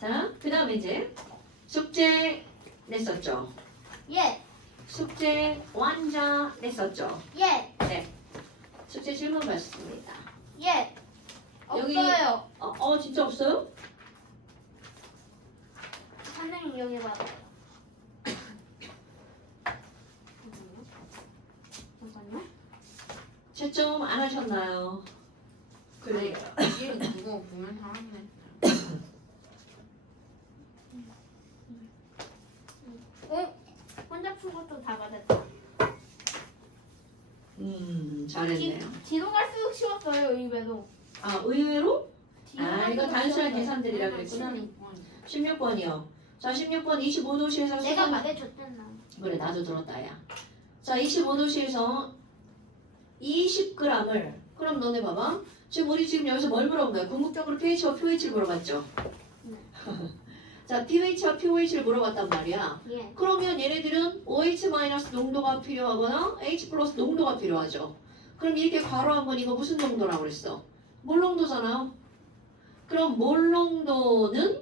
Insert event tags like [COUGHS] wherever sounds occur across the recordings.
자, 그 다음에 이제 숙제 냈었죠. 예. 숙제 완자 냈었죠. 예. 네. 숙제 질문 받습니다. 예. 여기- 없어요. 어, 어 진짜 없어요? 선생님 여기 봐봐요. 잠깐요. 채점 안 하셨나요? 그래요. 뒤에 그거 보면 사람들 어? 혼자 푼 것도 다 받았다. 음, 잘했네요. 지도 갈수록 쉬웠어요 입에도. 아, 의외로? 아, 이거 갈수록 단순한 쉬웠어요. 계산들이라 그랬구나. 16번이요. 자, 16번 25도시에서 내가 말해줬잖아. 그래, 나도 들었다, 야. 자, 25도시에서 20g을 그럼 너네 봐봐. 지금 우리 지금 여기서 뭘 물어본 거야? 궁극적으로 pH와 pH를 물어봤죠? 네. [LAUGHS] 자, pH와 pH를 물어봤단 말이야. 예. 그러면 얘네들은 OH- 농도가 필요하거나 H 플러스 농도가 필요하죠. 그럼 이렇게 괄호한 건 이거 무슨 농도라고 그랬어? 몰 농도잖아요. 그럼 몰 농도는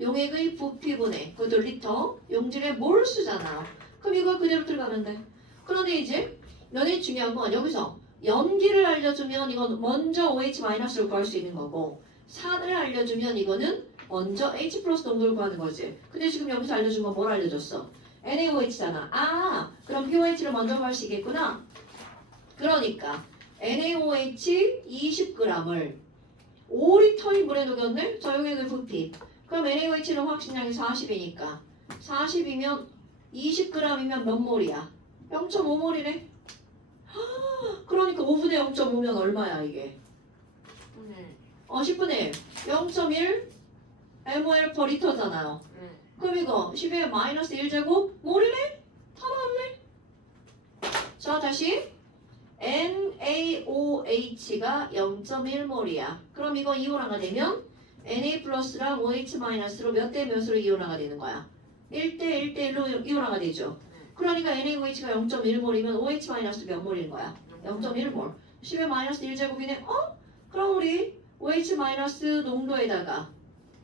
용액의 부피분의 그것도 리터 용질의 몰수잖아요. 그럼 이거 그대로 들어가면 돼. 그런데 이제 너네 중요한 건 여기서 염기를 알려주면 이건 먼저 OH-를 구할 수 있는 거고 산을 알려주면 이거는 먼저 H 플러스 농도를 구하는 거지. 근데 지금 여기서 알려준 건 뭘 알려줬어? NaOH잖아. 아, 그럼 POH를 먼저 구할 수 있겠구나. 그러니까 NaOH 20g을 5리터의 물에 녹였네? 저용액의 부피. 그럼 NaOH는 확신량이 40이니까 40이면 20g이면 몇 몰이야? 0.5몰이네. 그러니까 5분의 0.5면 얼마야 이게? 어 10분의 1. 0.1 mol per 리터잖아요. 네. 그럼 이거 10에 마이너스 1제곱 몰이네? 다 나왔네. 자 다시 NaOH가 0.1몰이야. 그럼 이거 이온화가 되면 Na 플러스랑 OH 마이너스로 몇 대 몇으로 이온화가 되는 거야? 1대 1대 1로 이온화가 되죠. 그러니까 NaOH가 0.1몰이면 OH 마이너스 몇 몰인 거야? 0.1몰. 10의 마이너스 1제곱이네. 어? 그럼 우리 OH 마이너스 농도에다가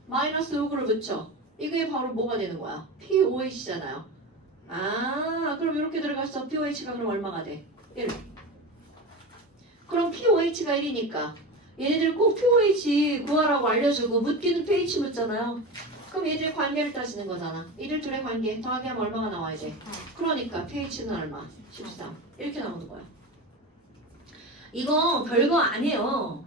마이너스 5를 붙여. 이게 바로 뭐가 되는 거야? POH잖아요. 아, 그럼 이렇게 들어갔어. POH가 그럼 얼마가 돼? 1. 그럼 POH가 1이니까 얘네들 꼭 POH 구하라고 알려주고 묻기는 pH 묻잖아요. 그럼 얘들 관계를 따지는 거잖아. 이들 둘의 관계 더하기 하면 얼마가 나와야 돼? 그러니까 pH는 얼마? 13. 이렇게 나오는 거야. 이거 별거 아니에요.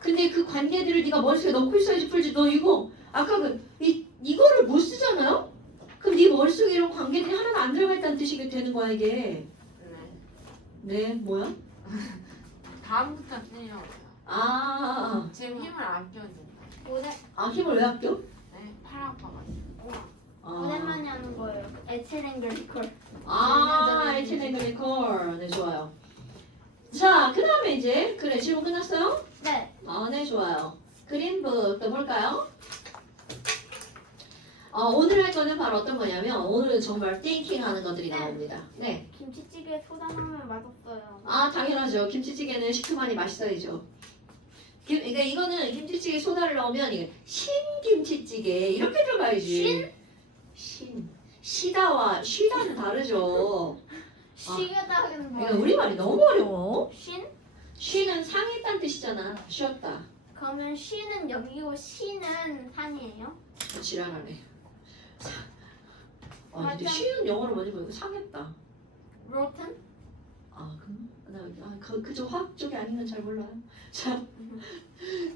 근데 그 관계들을 네가 머릿속에 넣고 있어야지 풀지. 너 이거 아까 그 이, 이거를 못 쓰잖아요? 그럼 네 머릿속에 이런 관계들이 하나도 안 들어가 있다는 뜻이 되는 거야 이게. 네. 네, 뭐야? [LAUGHS] 다음부터 쓰려고요. 아, 지금 힘을 아껴준다. 오래 아 힘을 왜 아껴? 네, 팔 아파가지고. 아, 오랜만에 하는 거예요. 에틸렌 글리콜. 아, 에틸렌글리콜. 네, 좋아요. 자, 그 다음에 이제 그래 질문 끝났어요? 네. 아, 네, 좋아요. 그린북 또 볼까요? 어, 오늘 할 거는 바로 어떤 거냐면 오늘은 정말 띵킹 하는 것들이 네. 나옵니다. 네. 김치찌개 소다 넣으면 맛없어요. 아, 당연하죠. 김치찌개는 시큼하니 맛있어야죠. 김, 그러니까 이거는 김치찌개 소다를 넣으면 이게 신김치찌개 이렇게 들어가야지. 신? 신. 시다와 쉬다는 다르죠. 쉬겠다 하기는 그러니까 뭐예요? 우리말이 너무 어려워. 쉰? 쉬는 상했다는 뜻이잖아. 쉬었다. 그러면 쉬는 여기고 시는 산이에요? 지랄하네. 아, 근데 맞아. 쉬는 영어로 뭐지? 뭐 이거 상했다. 로튼? 아, 그, 나, 아, 그, 그쪽 화학 쪽이 아니면 잘 몰라요. 자,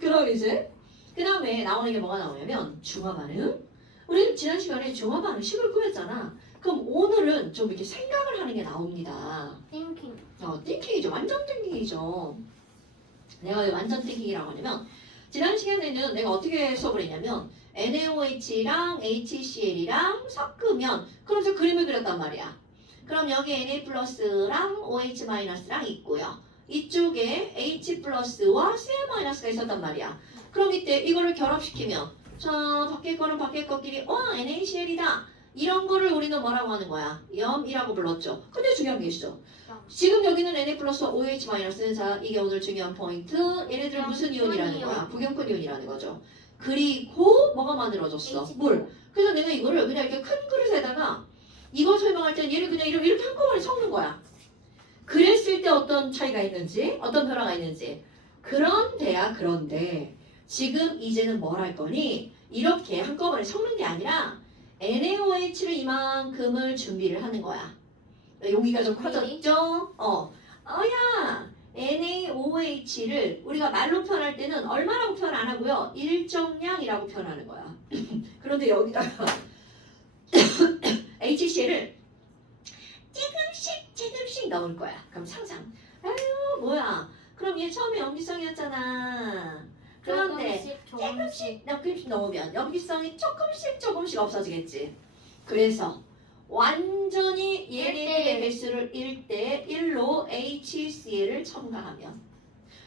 그럼 이제, 그 다음에 나오는 게 뭐가 나오냐면, 중화 반응. 우리 지난 시간에 중화 반응식을 구했잖아. 그럼 오늘은 좀 이렇게 생각을 하는 게 나옵니다. 띵킹. 어, 띵킹이죠. 완전 띵킹이죠. 내가 왜 완전 띵킹이라고 하냐면, 지난 시간에는 내가 어떻게 수업을 했냐면, NaOH랑 HCl이랑 섞으면, 그러면서 그림을 그렸단 말이야. 그럼 여기 Na 플러스랑 OH 마이너스랑 있고요. 이쪽에 H 플러스와 Cl 마이너스가 있었단 말이야. 그럼 이때 이거를 결합시키면, 자, 밖에 거는 밖에 거끼리, 와, NaCl이다. 이런 거를 우리는 뭐라고 하는 거야? 염이라고 불렀죠. 근데 중요한 게 있어. 지금 여기는 Na 플러스 OH 마이너스 자 이게 오늘 중요한 포인트 얘네들은 무슨 이온이라는 거야? 부경권 이온이라는 거죠. 그리고 뭐가 만들어졌어? H2O. 물. 그래서 내가 이거를 그냥 이렇게 큰 그릇에다가 이걸 설명할 때는 얘를 그냥 이렇게, 이렇게 한꺼번에 섞는 거야. 그랬을 때 어떤 차이가 있는지, 어떤 변화가 있는지. 그런데야, 그런데 지금 이제는 뭘 할 거니? 이렇게 한꺼번에 섞는 게 아니라 NaOH를 이만큼을 준비를 하는 거야. 여기가 좀 커졌죠? 어. 어야! NaOH를 우리가 말로 표현할 때는 얼마라고 표현 안 하고요. 일정량이라고 표현하는 거야. [LAUGHS] 그런데 여기다가 [COUGHS] HCl을 조금씩 조금씩 넣을 거야. 그럼 상상. 아유 뭐야. 그럼 얘 처음에 염기성이었잖아. 그런데 조금씩 조금씩 조금씩 넣으면 염기성이 조금씩 조금씩 없어지겠지. 그래서 완전히 얘네들의. 개수를 1대 1로 HCl을 첨가하면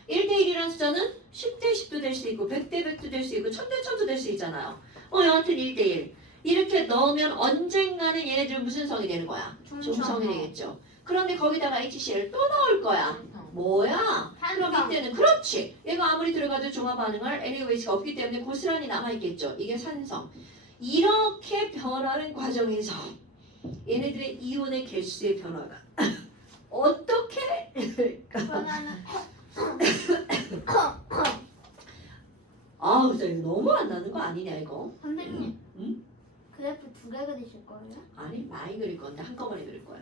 1대 1이라는 숫자는 10대 10도 될 수 있고 100대 100도 될 수 있고 1000대 1000도 될 수 있잖아요. 어 여하튼 1대 1. 이렇게 넣으면 언젠가는 얘네들은 무슨 성이 되는 거야? 중성이 되겠죠. 그런데 거기다가 HCl 또 넣을 거야. 뭐야? 그럼 산성 이때는 그렇지. 얘가 아무리 들어가도 종합 반응할 NaOH가 없기 때문에 고스란히 남아 있겠죠. 이게 산성. 이렇게 변하는 과정에서 얘네들의 이온의 개수의 변화가 [LAUGHS] 어떻게 아우 저 너무 안 나는 거 아니냐 이거 선생님 응? 그래프 두 개 그리실 거예요? 아니 많이 그릴 건데 한꺼번에 그릴 거야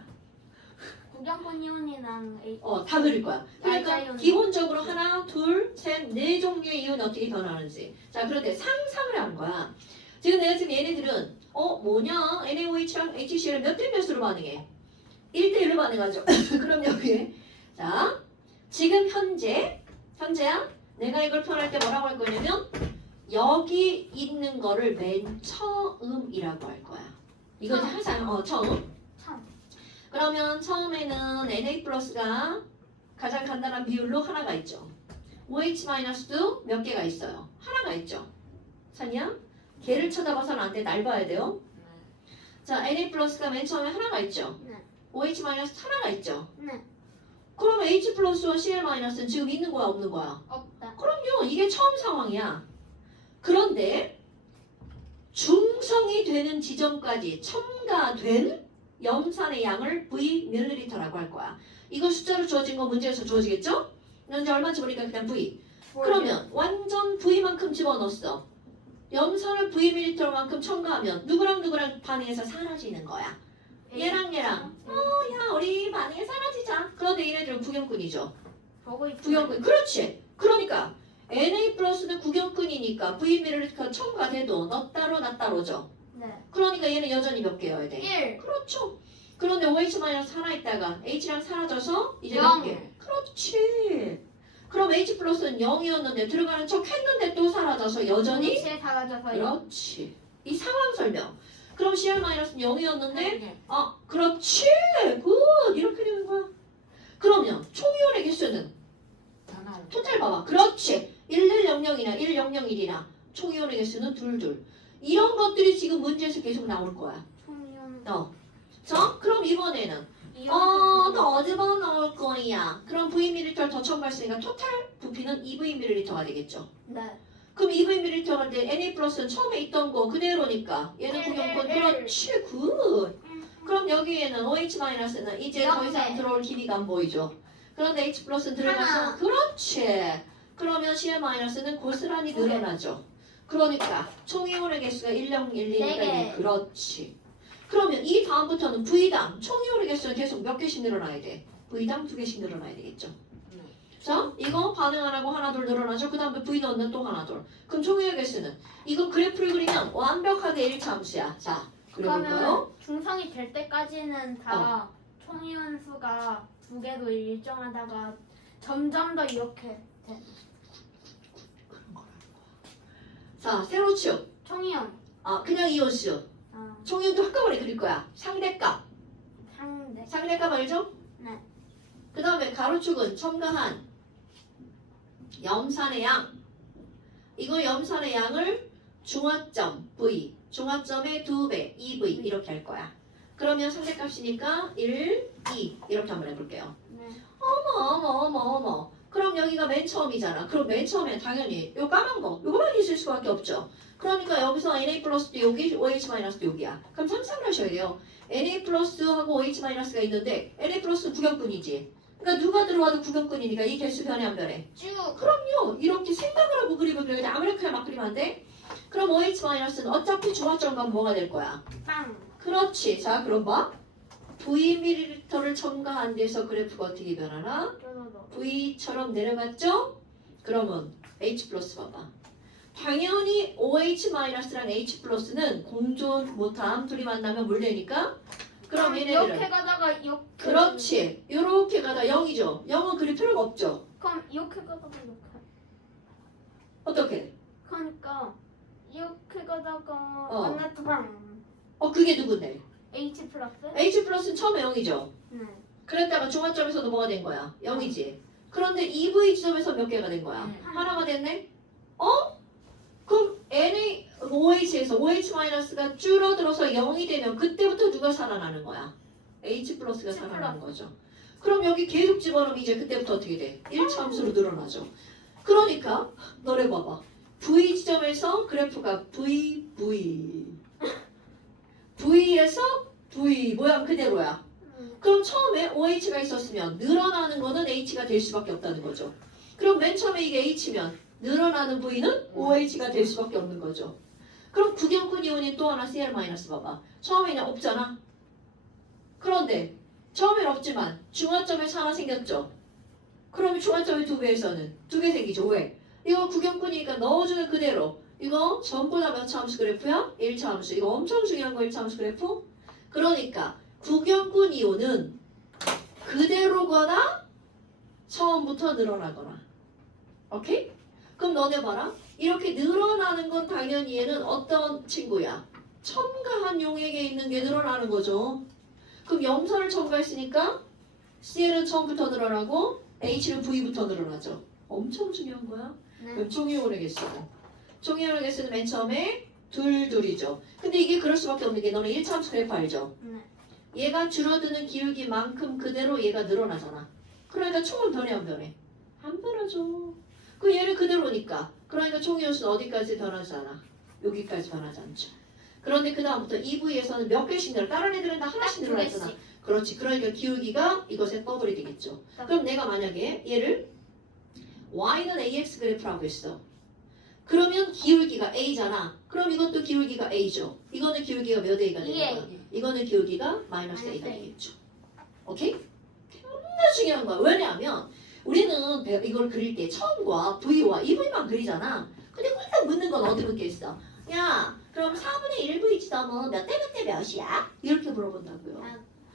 구경권 이온이랑 A 어다 그릴 거야. 그러니까. 기본적으로 하나 둘 셋 네 종류의 이온이 어떻게 변하는지. 자 그런데 상상을 한 거야. 지금 내가 지금 얘네들은 어 뭐냐? NaOH랑 HCl 몇 대 몇으로 반응해? 1대1로 반응하죠. [LAUGHS] 그럼 여기에 자 지금 현재 현재야? 내가 이걸 표현할 때 뭐라고 할 거냐면 여기 있는 거를 맨 처음이라고 할 거야. 이거 이제 처음. 항상 어 처음. 참 그러면 처음에는 Na 플러스가 가장 간단한 비율로 하나가 있죠. OH 마이너스도 몇 개가 있어요. 하나가 있죠. 찾냐? 걔를 쳐다봐서는 안 돼. 날 봐야 돼요. 자, Na 플러스가 맨 처음에 하나가 있죠. 네. OH 마이너스 하나가 있죠. 네. 그러면 H 플러스와 Cl 마이너스는 지금 있는 거야, 없는 거야? 없다 그럼요. 이게 처음 상황이야. 그런데 중성이 되는 지점까지 첨가된 염산의 양을 V 밀리리터라고 할 거야. 이거 숫자로 주어진 거 문제에서 주어지겠죠? 현재 얼마인지 보니까 그냥 V. 그러면 완전 V만큼 집어넣었어. 염산을 V 밀리터만큼 첨가하면 누구랑 누구랑 반응해서 사라지는 거야. 얘랑 얘랑. 야, 우리 반응해 사라지자. 그런데 얘네들은 구경꾼이죠. 구경꾼. 그렇지. 그러니까 Na 플러스는 구경꾼이니까 V 밀리터 첨가돼도 너 따로 나 따로죠. 네 그러니까 얘는 여전히 몇 개여야 돼? 1 그렇죠. 그런데 OH 마이너스 하나 있다가 H랑 사라져서 이제 몇 영. 개? 그렇지. 그럼 H 플러스는 0이었는데 들어가는 척 했는데 또 사라져서 여전히? 동시에 사라져서 영 그렇지. 이 상황 설명. 그럼 CR 마이너스는 0이었는데 네. 아 그렇지. 굿. 이렇게 되는 거야. 그러면 총이온의 개수는 토탈 봐봐. 그렇지. 1100이나 1001이나 총이온의 개수는 둘둘. 이런 것들이 지금 문제에서 계속 나올 거야. 어. 자, 그럼 이번에는 어, 더 어디번 나올 거야. 그럼 V밀리터를 더 첨가했으니까 토탈 부피는 2V밀리터가 되겠죠. 네 그럼 2V밀리터가 돼 Na 플러스는 처음에 있던 거 그대로니까 얘는 일, 구경권. 그렇지 굿. 그럼 여기에는 OH 마이너스는 이제 더영 이상 배. 들어올 길이가 안 보이죠. 그런데 H 플러스는 들어가서. 그렇지. 그러면 CL 마이너스는 고스란히 두 개. 늘어나죠. 그러니까 총 이온의 개수가 1012니까 네 개. 그렇지. 그러면 이 다음부터는 V당 총 이온의 개수는 계속 몇 개씩 늘어나야 돼? V당 두 개씩 늘어나야 되겠죠. 네. 자, 이거 반응 안 하고 하나 둘 늘어나죠. 그 다음에 V 넣는 또 하나 둘. 그럼 총 이온의 개수는 이거 그래프를 그리면 완벽하게 1차함수야. 자, 그려볼까요? 그러면 중성이 될 때까지는 다 총이온 수가 두 개도 일정하다가 점점 더 이렇게 돼. 자, 세로 치우. 총이온 아, 그냥 이온수. 어, 총이온도 한꺼번에 그릴 거야. 상대값. 상대 상대값 알죠? 네. 그 다음에 가로축은 첨가한 염산의 양. 이거 염산의 양을 중화점 V, 중화점의 두 배, 2V 이렇게 할 거야. 그러면 상대값이니까 1, 2 이렇게 한번 해볼게요. 네. 어머 어머 어머 어머 그럼 여기가 맨 처음이잖아. 그럼 맨 처음에 당연히 요 까만 거, 요거만 있을 수밖에 없죠. 그러니까 여기서 NA 플러스도 여기, OH 마이너스도 여기야. 그럼 상상을 하셔야 돼요. NA 플러스하고 OH 마이너스가 있는데 NA 플러스 구경꾼이지. 그러니까 누가 들어와도 구경꾼이니까 이 개수 변해 안 변해? 쭉. 그럼요. 이렇게 생각을 하고 그림을 그려야 돼. 아무렇게나 막 그리면 안 돼. 그럼 OH 마이너스는 어차피 가면 뭐가 될 거야? 빵. 그렇지. 자, 그럼 봐. Vml를 첨가한 데서 그래프가 어떻게 변하나? V처럼 내려갔죠? 그러면 H 플러스 봐봐. 당연히 OH-랑 H 플러스는 공존 못함 둘이 만나면 물대니까 그럼 얘네들은 이렇게 가다가 이렇게. 그렇지 요렇게 가다 0이죠 0은 그릴 필요가 없죠 그럼 이렇게 가다가 이렇게. 어떻게? 그러니까 이렇게 가다가 어. 만났다 빵. 어 그게 누군데? H 플러스? H 플러스는 처음에 0이죠 네. 그랬다가 중화점에서도 뭐가 된 거야? 0이지 그런데 EV 지점에서 몇 개가 된 거야? 네. 하나가 됐네? 어? 그럼 NA, OH에서 OH-가 줄어들어서 0이 되면 그때부터 누가 살아나는 거야? H 플러스가 살아나는. 거죠. 그럼 여기 계속 집어넣으면 이제 그때부터 어떻게 돼? 1차 함수로 늘어나죠. 그러니까 너네 봐봐. V 지점에서 그래프가 V, V. [LAUGHS] V에서 V 모양 그대로야. 음. 그럼 처음에 OH가 있었으면 늘어나는 거는 H가 될 수밖에 없다는 거죠. 그럼 맨 처음에 이게 H면 늘어나는 V는 OH가 될 수밖에 없는 거죠. 그럼 구경꾼 이온이 또 하나 Cl 봐봐. 처음에는 없잖아. 그런데 처음엔 없지만 중화점에서 하나 생겼죠. 그럼 중화점의 두 배에서는 두 개 생기죠. 왜? 이거 구경꾼이니까 넣어주는 그대로 이거 전부 다 몇 차 함수 그래프야? 1차 함수. 이거 엄청 중요한 거 1차 함수 그래프? 그러니까 구경꾼 이온은 그대로거나 처음부터 늘어나거나 오케이? 그럼 너네 봐라 이렇게 늘어나는 건 당연히 얘는 어떤 친구야? 첨가한 용액에 있는 게 늘어나는 거죠 그럼 염소를 첨가했으니까 CL은 처음부터 늘어나고 H는 V부터 늘어나죠 엄청 중요한 거야 네. 그럼 총이온의 개수고 총이온의 개수는 맨 처음에 둘 둘이죠 근데 이게 그럴 수밖에 없는 게 너는 1차 함수 그래프 알죠? 네. 얘가 줄어드는 기울기만큼 그대로 얘가 늘어나잖아. 그러니까 총은 변해 안 변해? 안 변하죠. 그 얘를 그대로니까. 그러니까 총의 요수는 어디까지 변하지 않아? 여기까지 변하지 않죠. 그런데 그 다음부터 2부에서는 몇 개씩 늘어. 다른 애들은 다 하나씩 늘어났잖아. 개씩. 그렇지. 그러니까 기울기가 이것의 더블이 되겠죠. 그럼 내가 만약에 얘를 y는 ax 그래프라고 했어. 그러면 기울기가 a잖아. 그럼 이것도 기울기가 a죠. 이거는 기울기가 몇 a가 되는. 거야? 이거는 기울기가 마이너스 a가. 되겠죠. 오케이? 정말 중요한 거야. 왜냐하면 우리는 배- 이걸 그릴 때 처음과 V와 2V만 그리잖아. 근데 꼭 묻는 건 어디 묻겠어? 야, 그럼 4분의 1V 지점은 몇대 몇 대 몇이야? 이렇게 물어본다고요. 아,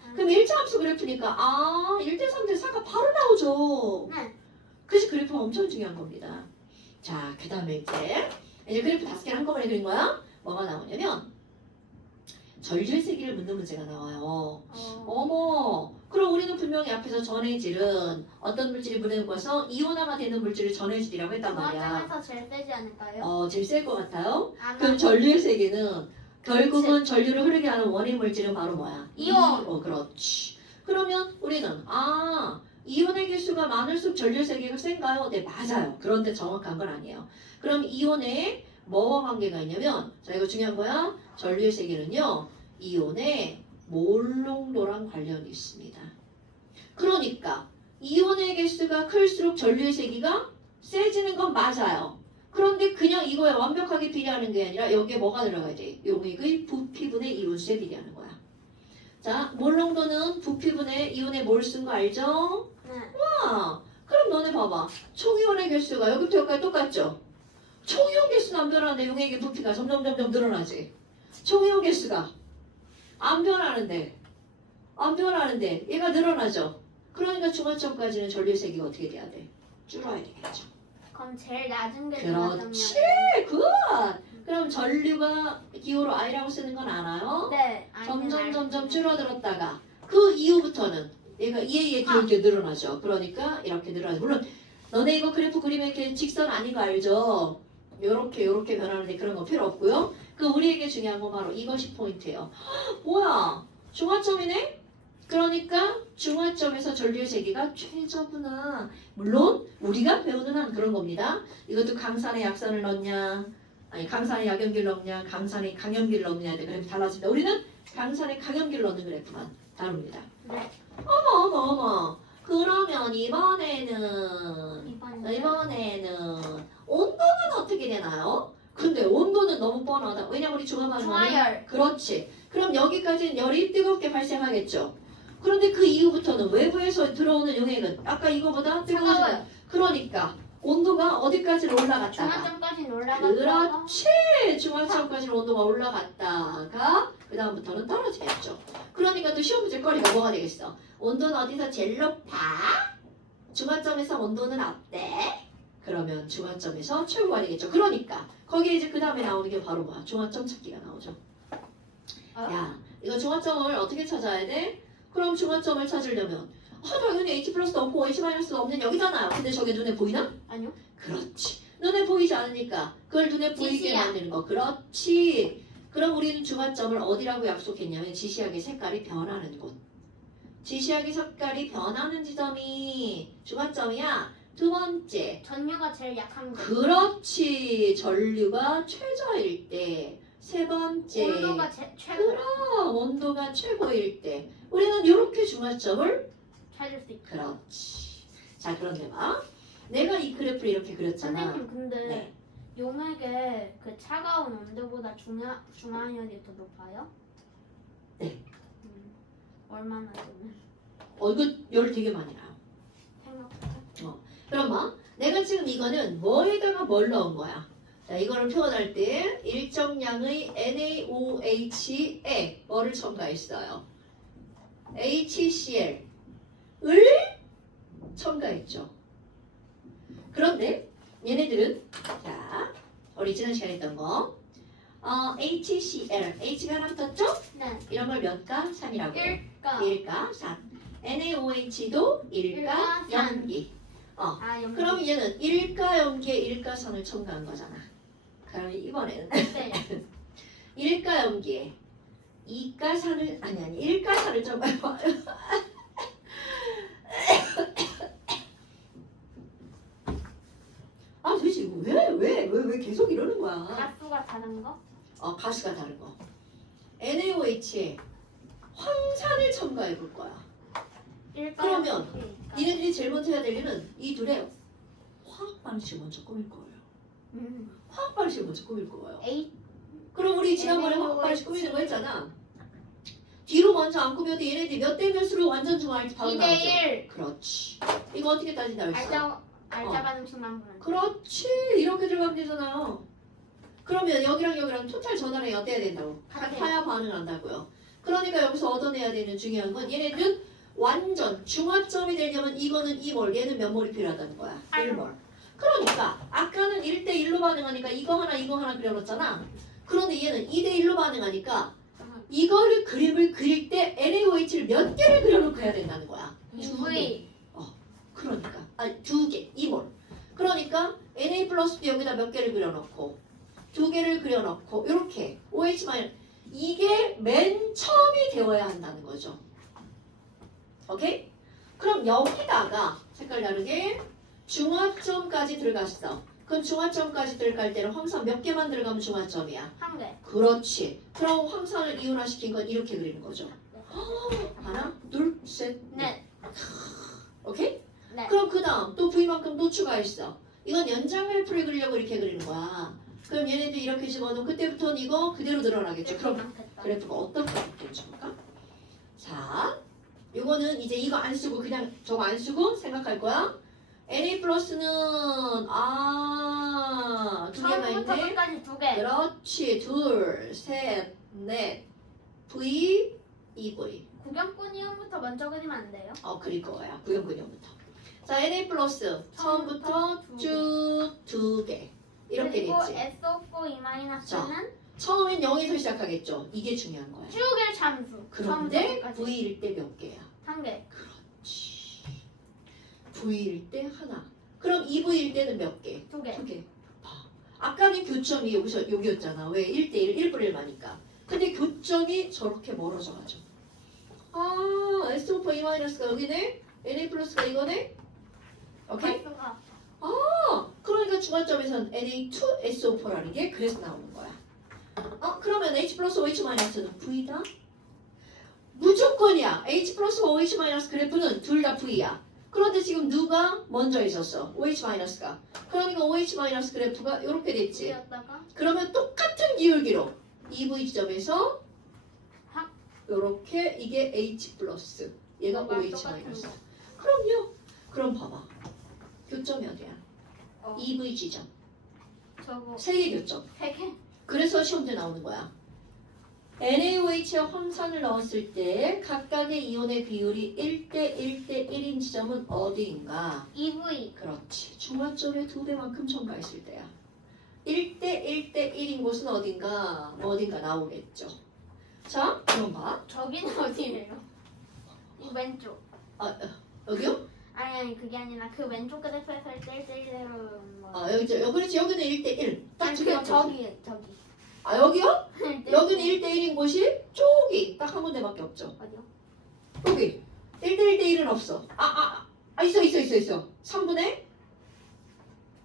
아. 그럼 1차 함수 그래프니까 아 1대 3대 4가 바로 나오죠. 네. 그래서 그래프가 엄청 중요한 겁니다. 자, 그 다음에 이제 이제 그래프 다섯 개를 한꺼번에 그린 거야. 뭐가 나오냐면 전류세기를 묻는 문제가 나와요. 어. 어머, 그럼 우리는 분명히 앞에서 전해질은 어떤 물질이 보내고서 이온화가 되는 물질을 전해질이라고 했단 말이야. 중화점에서 제일 세지 않을까요? 어, 제일 셀것 같아요. 안 그럼 하고. 전류의 세계는 결국은 전류를 흐르게 하는 원인 물질은 바로 뭐야? 이온. 어, 그렇지. 그러면 우리는 아 이온의 개수가 많을수록 전류의 세계가 센가요? 네, 맞아요. 그런데 정확한 건 아니에요. 그럼 이온에 뭐와 관계가 있냐면 자 이거 중요한 거야. 전류의 세계는요. 이온의 몰농도랑 관련이 있습니다. 그러니까 이온의 개수가 클수록 전류의 세기가 세지는 건 맞아요. 그런데 그냥 이거에 완벽하게 비례하는 게 아니라 여기에 뭐가 들어가야 돼? 용액의 부피분의 이온수에 비례하는 거야. 자, 몰농도는 부피분의 이온의 몰 쓴 거 알죠? 네. 아, 그럼 너네 봐봐. 총이온의 개수가 여기부터 여기까지 똑같죠? 총이온 개수는 안 변하는데 용액의 부피가 점점 점점 늘어나지. 총이온 개수가 안 변하는데 안 변하는데 얘가 늘어나죠. 그러니까 중화점까지는 전류의 세기가 어떻게 돼야 돼? 줄어야 되겠죠. 그럼 제일 낮은 게 그렇지. 굿. 그럼 전류가 기호로 I라고 쓰는 건 알아요? 네. 점점. 점점 줄어들었다가 그 이후부터는 얘가 이에 아. 이에 기울게 늘어나죠. 그러니까 이렇게 늘어나죠. 물론 너네 이거 그래프 그리면 이렇게 직선 아닌 거 알죠? 요렇게 요렇게 변하는데 그런 거 필요 없고요. 그 우리에게 중요한 건 바로 이것이 포인트예요. 헉, 뭐야? 중화점이네? 그러니까 중화점에서 전류의 세기가 최저구나. 물론 우리가 배우는 한 그런 겁니다. 이것도 강산에 약산을 넣냐, 아니 강산에 약염기를 넣냐, 강산에 강염기를 넣느냐에 대해 그래프 달라집니다. 우리는 강산에 강염기를 넣는 그래프만 다룹니다. 네. 어머 어머 어머. 그러면 이번에는 이번 이번에는 온도는 어떻게 되나요? 근데 온도는 너무 뻔하다. 왜냐면 우리 중화반응은 중화열 그렇지. 그럼 여기까지는 열이 뜨겁게 발생하겠죠. 그런데 그 이후부터는 외부에서 들어오는 용액은 아까 이거보다 뜨거워져. 차가워요. 그러니까 온도가 어디까지 올라갔다가 중화점까지 올라갔다가 그렇지. 중화점까지 온도가 올라갔다가 그 다음부터는 떨어지겠죠. 그러니까 또 시험 문제 거리가 뭐가 되겠어? 온도는 어디서 제일 높아? 중화점에서 온도는 어때? 그러면 중화점에서 최고가 되겠죠. 그러니까 거기에 이제 그 다음에 나오는 게 바로 뭐야? 중화점 찾기가 나오죠. 어? 야, 이거 중화점을 어떻게 찾아야 돼? 그럼 중화점을 찾으려면 아, 당연히 H 플러스도 없고 H 마이너스도 없는 여기잖아요. 근데 저게 눈에 보이나? 아니요 그렇지. 눈에 보이지 않으니까 그걸 눈에 보이게 지시야. 만드는 거. 그렇지. 그럼 우리는 중화점을 어디라고 약속했냐면 지시하게 색깔이 변하는 곳. 지시하게 색깔이 변하는 지점이 중화점이야. 두 번째. 전류가 제일 약한 거 그렇지. 전류가 최저일 때. 세 번째. 온도가 제, 최고 그럼 온도가 최고일 때. 우리는 이렇게 중화점을 찾을 수 있고 그렇지. 자, 그런데 봐. 내가 이 그래프를 이렇게 그렸잖아. 선생님 근데 네. 용액의 그 차가운 온도보다 중화 중화열이 더 높아요? 네. 음, 얼마나 되면 어, 이거 열 되게 많이. 생각보다 그럼 봐. 내가 지금 이거는 뭐에다가 뭘 넣은 거야? 자, 이거를 표현할 때 일정량의 NaOH에 뭐를 첨가했어요? HCl을 첨가했죠. 그런데 얘네들은 자, 우리 지난 시간에 했던 거 어, HCl, H가 하나 붙었죠? 네 이런 걸 몇가? 3이라고 해요. 1가 1가 3. NaOH도 1가 일가 삼. 연기. 어. 아 연기 그럼 얘는 1가 연기에 1가 선을 첨가한 거잖아. 그럼 이번에는 네 1가 연기에 2가 산을 아니 아니 1가 산을 첨가해봐. 아 도대체 이거 왜왜 왜 왜 계속 이러는 거야? 가수가 다른 거? 어 가수가 다른 거. NaOH에 황산을 첨가해 볼 거야. 1가 그러면 니네들이 제일 먼저 해야 될 일은 이 둘의 화학 반응식 먼저 꾸밀 거예요. 음. 화학 반응식 먼저 꾸밀 거예요. A 그럼 우리 지난번에 화학 반응식 꾸미는 거 했잖아. 뒤로 먼저 안 꾸며도 얘네들이 몇 대 몇으로 완전 중화할지 바로 나오죠. 2대1 그렇지. 이거 어떻게 따진다 그랬어? 알짜 알짜 반응식만 보면 그렇지. 이렇게 들어가면 되잖아요. 그러면 여기랑 여기랑 토탈 전화를 어때야 된다고? 같아요. 같아야 반응한다고요. 그러니까 여기서 얻어내야 되는 중요한 건 얘네들은 완전 중화점이 되려면 이거는 2몰, 얘는 몇 몰이 필요하다는 거야. 아유. 1몰. 그러니까 아까는 1대1로 반응하니까 이거 하나 이거 하나 그려놓잖아. 그런데 얘는 2대1로 반응하니까 이거를 그림을 그릴 때 NaOH를 몇 개를 그려놓고 해야 된다는 거야. 두 개. V 그러니까 아니 두 개, 2몰. 그러니까 Na 플러스도 여기다 몇 개를 그려놓고 두 개를 그려놓고 이렇게 OH 마이너 이게 맨 처음이 되어야 한다는 거죠. 오케이? 그럼 여기다가 색깔 다르게 중화점까지 들어갔어. 그럼 중화점까지 들어갈 때는 황산 몇 개만 들어가면 중화점이야. 한 개. 그렇지. 그럼 황산을 이온화시킨 건 이렇게 그리는 거죠. 하나, 둘, 셋, 넷. 네. 오케이? 네. 그럼 그 다음 또 V만큼 또 추가했어. 이건 연장 그래프를 그리려고 이렇게 그리는 거야. 그럼 얘네들 이렇게 집어넣으면 그때부터는 이거 그대로 늘어나겠죠. 그럼 많겠다. 그래프가 어떻게 바뀔지 볼까? 자, 이거는 이제 이거 안 쓰고 그냥 저거 안 쓰고 생각할 거야. Na 플러스는 아, 두 처음부터 있네. 끝까지 두 개. 그렇지. 둘, 셋, 넷. V, 2V. 구경꾼 이음부터 먼저 그리면 안 돼요? 어, 그릴 거야. 구형근형부터. 자, Na 플러스 처음부터 처음부터 쭉 두 개. 이렇게 그리고 됐지. SO4 E 마이너스는 처음엔 0에서 시작하겠죠. 이게 중요한 거야. 쭉일 참수. 그런데 처음부터 끝까지. V일 때 몇 개야? 한 개. 그렇지. V일 때 하나. 그럼 2V일 때는 몇 개? 두 개. 두 개. 봐. 아까는 교점이 여기서 여기였잖아. 왜? 1대1, 1분의 1마니까. 근데 교점이 저렇게 멀어져가지고. 아 SO4 E 마이너스가 여기네 Na 플러스가 이거네 오케이 어, 그러니까 중간점에선 Na2SO4라는 게 그래서 나오는 거야. 어, 그러면 H 플러스 OH 마이너스는 V다? 무조건이야. H 플러스 OH 마이너스 그래프는 둘 다 V야. 그런데 지금 누가 먼저 있었어? OH 마이너스가. 그러니까 OH 마이너스 그래프가 이렇게 됐지. 그러면 똑같은 기울기로 EV 지점에서 확. 이렇게 이게 H 플러스 얘가 OH 마이너스. 거. 그럼요. 그럼 봐봐. 교점이 어디야? 어, EV 지점. 저거 세개 교점. 세 개. 그래서 시험제 나오는 거야. NaOH에 황산을 넣었을 때 각각의 이온의 비율이 1대 1대 1인 지점은 어디인가? EV 그렇지. 중화점의 두 배만큼 첨가했을 때야. 1대 1대 1인 곳은 어딘가? 어딘가 나오겠죠. 자, 그럼 봐. 저기는 어디예요? 이 왼쪽. 아, 아, 여기요? 아니 아니 그게 아니라 그 왼쪽 그래프에서 1대1대로 뭐. 아, 여기, 저, 그렇지. 여기는 1대 1. 딱 아니 두 그. 저기 저기. 아, 여기요? 1대1. 여기는 1대 1인 곳이 저기 딱 한 군데밖에 없죠. 어디요? 여기 1대 1대 1은 없어. 아, 아, 아, 있어, 있어, 있어, 있어. 3분의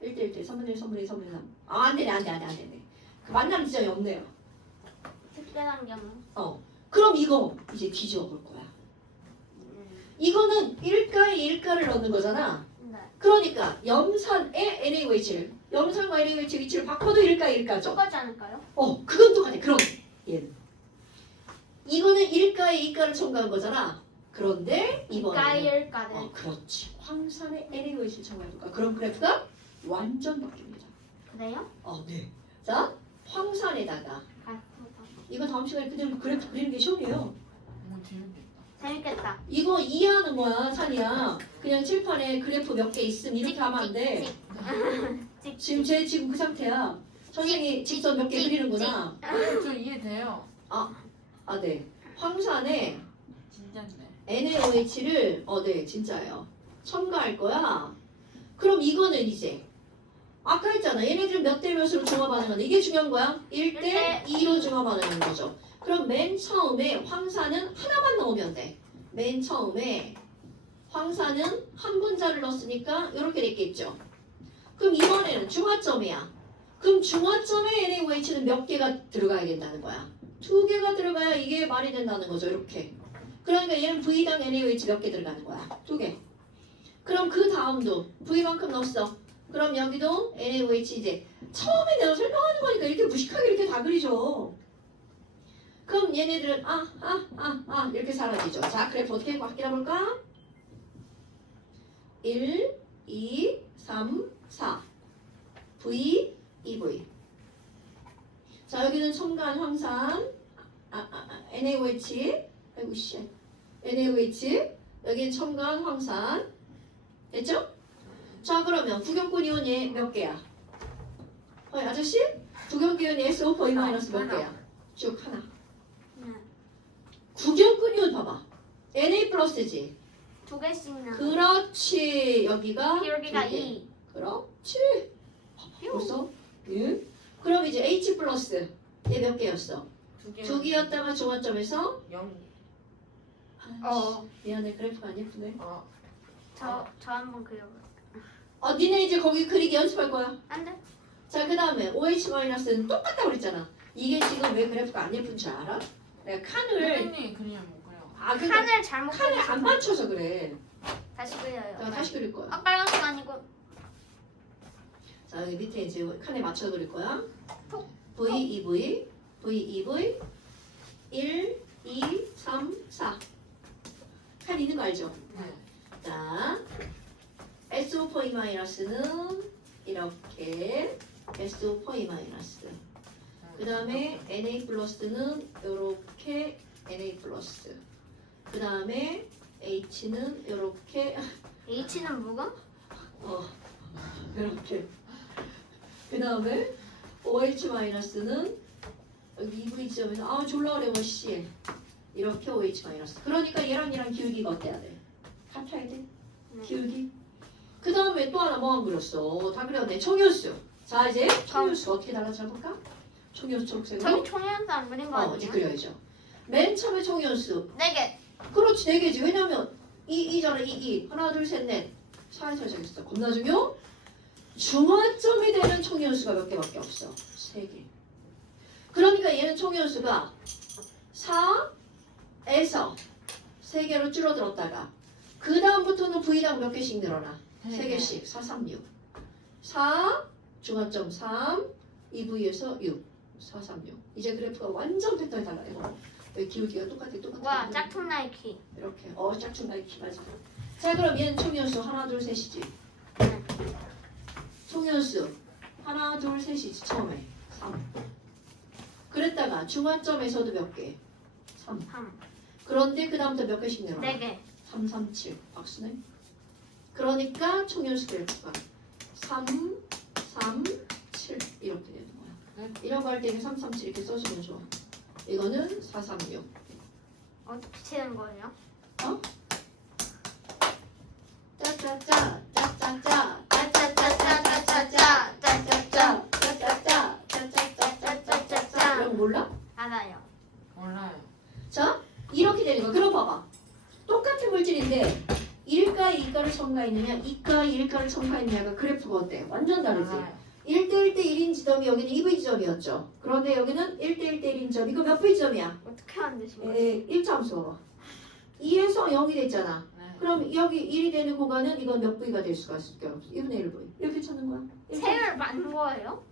1대 1대 3분의 1, 3분의 1, 3분의 3. 아, 안 되네, 안 돼, 안 돼, 안 되네. 그 만남 지점이 없네요. 특별한 경우. 어. 그럼 이거 이제 뒤집어 볼 거야. 음. 이거는 1가에 1가를 넣는 거잖아. 네. 그러니까 염산의 NaOH를 염산과 NaOH 위치를 바꿔도 1가에 1가죠. 똑같지 않을까요? 어, 그건 똑같아. 그럼 얘는 이거는 1가에 2가를 첨가한 거잖아. 그런데 이번에는 가일가를. 어, 그렇지. 황산의 NaOH를 첨가해볼까? 그럼 그래프가 완전 바뀝니다. 그래요? 어, 네. 자, 황산에다가 가스가. 이거 다음 시간에 그대로 그래프 그리는 게 시험이에요. 오 재밌겠다. 이거 이해하는 거야, 산이야. 그냥 칠판에 그래프 몇 개 있음 이렇게 하면 안 돼. [LAUGHS] 찍. 지금 쟤 지금 그 상태야. 선생님이 직접 몇개 찍, 그리는구나. 저 이해돼요. 아, 네. 황산에 진짜인데. NaOH를 어, 네, 진짜예요. 첨가할 거야. 그럼 이거는 이제 아까 했잖아. 얘네들 몇대 몇으로 중화반응하는 건데 이게 중요한 거야. 1대 2로 중화반응하는 거죠. 그럼 맨 처음에 황산은 하나만 넣으면 돼. 맨 처음에 황산은 한 분자를 넣었으니까 이렇게 됐겠죠. 그럼 이번에는 중화점이야. 그럼 중화점에 NaOH는 몇 개가 들어가야 된다는 거야. 두 개가 들어가야 이게 말이 된다는 거죠. 이렇게. 그러니까 얘는 V당 NaOH 몇 개 들어가는 거야? 두 개. 그럼 그 다음도 V만큼 넣었어. 그럼 여기도 NaOH 이제 처음에 내가 설명하는 거니까 이렇게 무식하게 이렇게 다 그리죠. 그럼 얘네들은 아, 아, 아, 아 이렇게 사라지죠. 자, 그래프 어떻게 바뀌나 볼까? 1, 2, 3, 4. V, 2V. 자, 여기는 첨가한 황산, 아, 아, 아, NaOH, 아이고 씨, NaOH, 여기는 첨가한 황산, 됐죠? 자, 그러면 구경권 이온이 몇 개야? 어, 아저씨? 구경권 이온이 SO4 마이너스 몇 개야? 쭉 하나. 네. 구경권 이온 봐봐. Na 플러스지. 두 개씩 나. 그렇지. 여기가 개. 2. 그렇지. 벌써? 예? 그럼 이제 H 플러스 얘 몇 개였어? 두 개. 두 개였다가 중화점에서 영. 아, 어. 미안해 그래프가 안 예쁘네. 어. 저, 저 한번 그려볼게요. 어, 니네 이제 거기 그리기 연습할 거야. 안 돼? 자, 그 다음에 OH 마이너스는 똑같다고 그랬잖아. 이게 지금 왜 그래프가 안 예쁜 줄 알아? 내가 칸을 선생님이 그리면 못 그려. 아, 그 칸을 잘못 칸을 안 그렸어요. 맞춰서 그래. 다시 그려요. 내가 다시 그릴 거야. 아 빨간색 아니고 자, 여기 밑에 이제 칸에 맞춰 그릴 거야. 톡, V, 2V, V, 2V, 1, 2, 3, 4. 칸 있는 거 알죠? 네. 자, SO4 마이너스는 이렇게 SO4 마이너스. 그 다음에 Na 플러스는 이렇게 Na 플러스. 그 다음에 H는 이렇게 H는 뭐가? 어 이렇게. 그 다음에 OH 마이너스는 여기 EV 지점에서 아 졸라 어려워 씨. 이렇게 OH 마이너스. 그러니까 얘랑 얘랑 기울기가 어때야 돼? 같아야 돼. 네. 기울기. 그 다음에 또 하나 뭐안 그렸어? 다 그렸네. 청효수. 자 이제 청효수 어떻게 달라져 볼까? 청효수 초록색으로. 저기 총연도 안 그린 거 어 이제 아니에요? 그려야죠. 맨 처음에 청효수. 네 개. 그렇지 네 개지. 왜냐면 이 이잖아 이 이. 하나 둘 셋 넷. 사에서 시작했어. 겁나 중요. 중화점이 되는 총연수가 몇 개밖에 없어. 세 개. 그러니까 얘는 총연수가 4에서 세 개로 줄어들었다가 그 다음부터는 V당 몇 개씩 늘어나. 세 개씩 4, 3, 6. 4 중화점 3 2V에서 6 4, 3, 6 이제 그래프가 완전 패턴이 달라 이거 기울기가 똑같아 똑같아 와 짝퉁 나이키. 이렇게 어 짝퉁 나이키 맞아 자 그럼 얘는 총연수 하나 둘 셋이지 총연수 하나 둘 셋이지 처음에. 3 그랬다가 중화점에서도 몇 개? 3 3. 그런데 그 다음부터 몇 개씩 늘어나? 4개. 3, 3, 7 박수네. 그러니까 총연수 그래프가 3, 3, 7 이렇게 되는 거야. 네. 이런 거할 때는 3, 3, 7 이렇게 써주면 좋아. 이거는 4, 3, 6 어떻게 치는 거예요? 짜짜짜 짜짜짜 짜짜짜짜짜짜 짜짜짜 짜짜짜 짜짜짜 짜짜짜 이런 거 몰라? 알아요. 몰라요. 자 이렇게 되는 거야 그럼 봐봐 똑같은 물질인데 1가 2가를 첨가했느냐 2가 1가를 첨가했느냐가 그래프가 어때? 완전 다르지? 몰라요. 1대1대 1인 지점이 여기는 2V 지점이었죠 그런데 여기는 1대1대 1인 지점 이거 몇 V 지점이야? 어떻게 만드신 거예요? 에 1차함수 봐봐 2에서 0이 됐잖아 네. 그럼 여기 1이 되는 공간은 이건 몇 V가 될 수가 있을게 없어 2분의 1V 이렇게 찾는 거야 책을 만 거예요?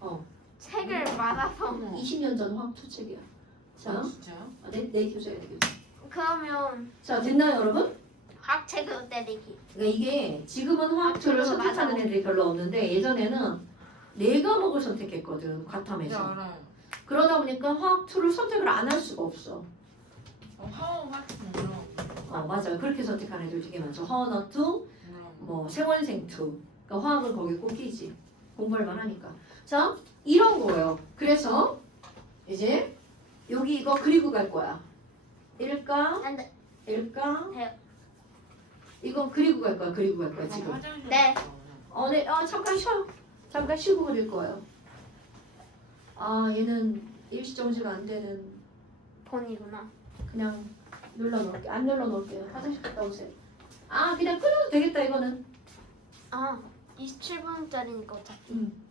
어 책을 말아서. 어머. 20년 전 화학투책이야 자 아, 진짜요? 아, 내, 내 교재야 내 교재 그러면 자 됐나요 여러분? 학책으로 때리기. 그러니까 이게 지금은 화학투를 학투를 선택하는 맞아. 애들이 별로 없는데 예전에는 네 과목을 선택했거든 네 과탐에서 알아요. 그러다 보니까 화학투를 선택을 안 할 수가 없어 어, 화원 같은 거. 어 맞아요 그렇게 선택하는 애들 되게 많죠 화원어투 물어. 뭐 생원생투 그러니까 화학은 거기 꼭 끼지 공부할 만 하니까 자 이런 거예요 그래서 이제 여기 이거 그리고 갈 거야 1가 안 돼. 1가 돼요. 이건 그리고 갈 거야 그리고 갈 거야 어, 지금 네. 오네. 어, 네, 어, 잠깐 쉬어 잠깐 쉬고 그릴 거예요 아 얘는 일시정지가 안 되는 본이구나. 그냥 눌러 놓을게 안 눌러 놓을게요 화장실 갔다 오세요 아 그냥 끊어도 되겠다 이거는 아 27분짜리니까 어차피. 음.